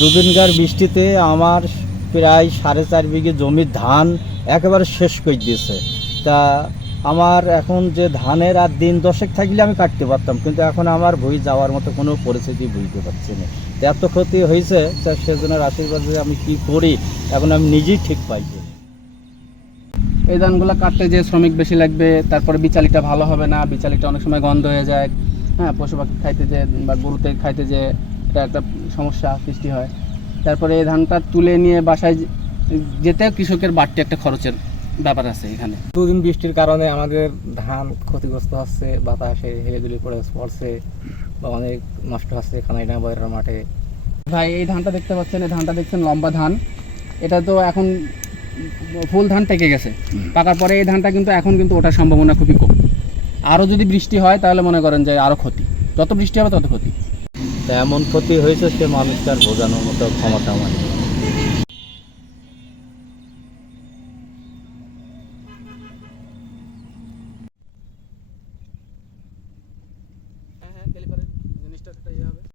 দুদিনকার বৃষ্টিতে আমার প্রায় সাড়ে চার বিঘে জমির ধান একেবারে শেষ করে দিয়েছে। তা আমার এখন যে ধানের আর দিন দশেক থাকলে আমি কাটতে পারতাম, কিন্তু এখন আমার বই যাওয়ার মতো কোনো পরিস্থিতি বুঝতে পারছি না। এত ক্ষতি হয়েছে, তা সেজনের আশীর্বাদে আমি কি করি, এখন আমি নিজেই ঠিক পাইছি এই ধানগুলো কাটতে যে শ্রমিক বেশি লাগবে, তারপরে বিচালিটা ভালো হবে না, বিচালিটা অনেক সময় গন্ধ হয়ে যায়। হ্যাঁ পশু পাখি খাইতে যে বা গরুতে খাইতে যে এটা একটা সমস্যা সৃষ্টি হয়। তারপরে এই ধানটা তুলে নিয়ে বাসায় যে- যেতেও কৃষকের বাড়তি একটা খরচের ব্যাপার আছে এখানে। দুদিন বৃষ্টির কারণে আমাদের ধান ক্ষতিগ্রস্ত হচ্ছে বাতাসে হেলেদুলি পড়ে পড়ছে বা অনেক নষ্ট হচ্ছে কানাইনা বয়রার মাঠে। ভাই এই ধানটা দেখতে পাচ্ছেন এই ধানটা দেখছেন লম্বা ধান। এটা তো এখন ফুল ধান পেকে গেছে। পাকার পরে এই ধানটা কিন্তু এখন কিন্তু ওঠার সম্ভাবনা খুবই কম। আরও যদি বৃষ্টি হয় তাহলে মনে করেন যে আরও ক্ষতি। যত বৃষ্টি হবে তত ক্ষতি। তা এমন ক্ষতি হয়েছে সে মানুষকে আর বোঝানোর মতো ক্ষমতা আমার হ্যাঁ, হ্যাঁ, জিনিসটা ইয়ে হবে।